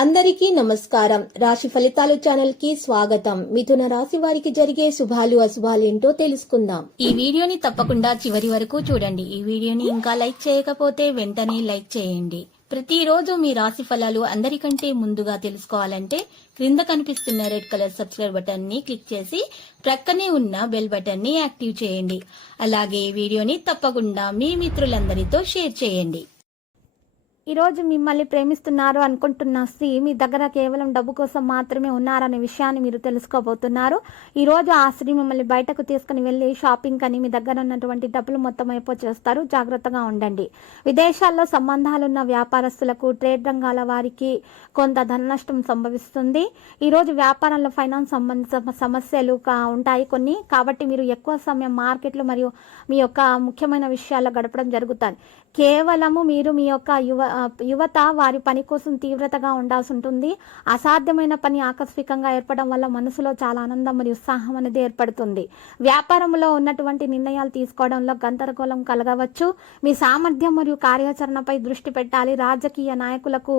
అందరికీ నమస్కారం. రాశి ఫలితాలు ఛానల్ కి స్వాగతం. మిథున రాశి వారికి జరిగే శుభాలు అశుభాలు ఏంటో తెలుసుకుందాం. ఈ వీడియోని తప్పకుండా చివరి వరకు చూడండి. ఈ వీడియోని ఇంకా లైక్ చేయకపోతే వెంటనే లైక్ చేయండి. ప్రతిరోజు మీ రాశి ఫలాలు అందరికంటే ముందుగా తెలుసుకోవాలంటే క్రింద కనిపిస్తున్న రెడ్ కలర్ సబ్స్క్రైబ్ బటన్ ని క్లిక్ చేసి ప్రక్కనే ఉన్న బెల్ బటన్ ని యాక్టివ్ చేయండి. అలాగే ఈ వీడియోని తప్పకుండా మీ మిత్రులందరితో షేర్ చేయండి. ఈరోజు మిమ్మల్ని ప్రేమిస్తున్నారు అనుకుంటున్న స్త్రీ మీ దగ్గర కేవలం డబ్బు కోసం మాత్రమే ఉన్నారనే విషయాన్ని మీరు తెలుసుకోబోతున్నారు. ఈరోజు ఆ స్త్రీ మిమ్మల్ని బయటకు తీసుకుని వెళ్ళి షాపింగ్ అని మీ దగ్గర ఉన్నటువంటి డబ్బులు మొత్తం అయిపోచేస్తారు. జాగ్రత్తగా ఉండండి. విదేశాల్లో సంబంధాలున్న వ్యాపారస్తులకు, ట్రేడ్ రంగాల వారికి కొంత ధన నష్టం సంభవిస్తుంది. ఈరోజు వ్యాపారంలో ఫైనాన్స్ సంబంధించిన సమస్యలు ఉంటాయి కొన్ని. కాబట్టి మీరు ఎక్కువ సమయం మార్కెట్లు మరియు మీ యొక్క ముఖ్యమైన విషయాల్లో గడపడం జరుగుతుంది. కేవలము మీరు మీ యొక్క యువత వారి పని కోసం తీవ్రతగా ఉండాల్సి ఉంటుంది. అసాధ్యమైన పని ఆకస్మికంగా ఏర్పడడం వల్ల మనసులో చాలా ఆనందం మరియు ఉత్సాహం అనేది ఏర్పడుతుంది. వ్యాపారంలో ఉన్నటువంటి నిర్ణయాలు తీసుకోవడంలో గందరగోళం కలగవచ్చు. మీ సామర్థ్యం మరియు కార్యాచరణపై దృష్టి పెట్టాలి. రాజకీయ నాయకులకు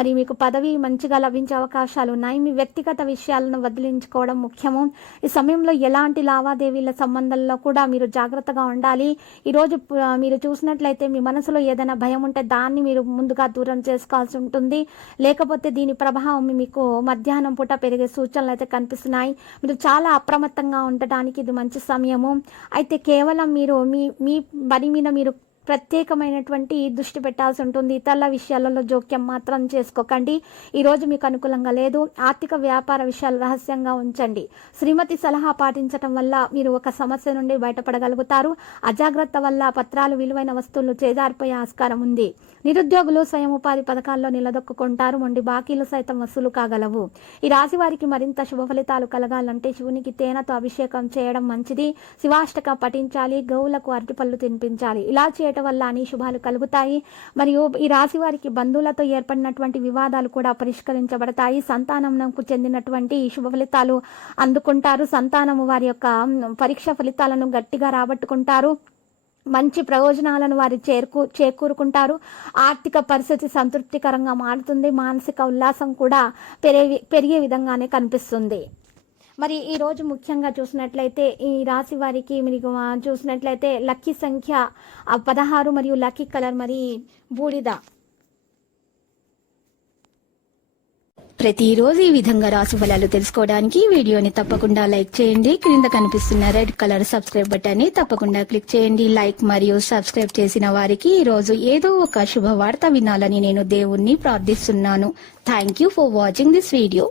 మరి మీకు పదవి మంచిగా లభించే అవకాశాలు ఉన్నాయి. మీ వ్యక్తిగత విషయాలను వదిలించుకోవడం ముఖ్యము. ఈ సమయంలో ఎలాంటి లావాదేవీల సంబంధంలో కూడా మీరు జాగ్రత్తగా ఉండాలి. ఈరోజు మీరు చూసినట్లయితే మీ మనసులో ఏదైనా భయం ఉంటే దాన్ని మీరు ముందుగా దూరం చేసుకోవాల్సి ఉంటుంది. లేకపోతే దీని ప్రభావం మీకు మధ్యాహ్నం పూట పెరిగే సూచనలు అయితే కనిపిస్తున్నాయి. మీరు చాలా అప్రమత్తంగా ఉండటానికి ఇది మంచి సమయము. అయితే కేవలం మీరు మీ పని మీద మీరు ప్రత్యేకమైనటువంటి దృష్టి పెట్టాల్సి ఉంటుంది. ఇతరుల విషయాలలో జోక్యం మాత్రం చేసుకోకండి. ఈరోజు మీకు అనుకూలంగా లేదు. ఆర్థిక వ్యాపార విషయాలు రహస్యంగా ఉంచండి. శ్రీమతి సలహా పాటించడం వల్ల మీరు ఒక సమస్య నుండి బయటపడగలుగుతారు. అజాగ్రత్త వల్ల పత్రాలు, విలువైన వస్తువులు చేజారిపోయే ఆస్కారం ఉంది. నిరుద్యోగులు స్వయం ఉపాధి పథకాల్లో నిలదొక్కుంటారు. మొండి బాకీలు సైతం వసూలు కాగలవు. ఈ రాశి వారికి మరింత శుభ ఫలితాలు కలగాలంటే శివునికి తేనెతో అభిషేకం చేయడం మంచిది. శివాష్టక పఠించాలి. గౌలకు అరటిపళ్ళు తినిపించాలి. ఇలా చేయడం వల్ల అన్ని శుభాలు కలుగుతాయి. మరియు ఈ రాశి వారికి బంధువులతో ఏర్పడినటువంటి వివాదాలు కూడా పరిష్కరించబడతాయి. సంతానంకు చెందినటువంటి శుభ ఫలితాలు అందుకుంటారు. సంతానము వారి యొక్క పరీక్ష ఫలితాలను గట్టిగా రాబట్టుకుంటారు. మంచి ప్రయోజనాలను వారు చేకూరుకుంటారు. ఆర్థిక పరిస్థితి సంతృప్తికరంగా మారుతుంది. మానసిక ఉల్లాసం కూడా పెరిగే విధంగానే కనిపిస్తుంది. మరి ఈరోజు ముఖ్యంగా చూసినట్లయితే ఈ రాశి వారికి మీకు చూసినట్లయితే లక్కీ సంఖ్య 16 మరియు లక్కీ కలర్ మరి బూడిద. ప్రతిరోజు ఈ విధంగా రాశి ఫలాలు తెలుసుకోవడానికి వీడియోని తప్పకుండా లైక్ చేయండి. క్రింద కనిపిస్తున్న రెడ్ కలర్ సబ్స్క్రైబ్ బటన్ ని తప్పకుండా క్లిక్ చేయండి. లైక్ మరియు సబ్స్క్రైబ్ చేసిన వారికి ఈ రోజు ఏదో ఒక శుభవార్త వినాలని నేను దేవుణ్ణి ప్రార్థిస్తున్నాను. Thank you for watching this video.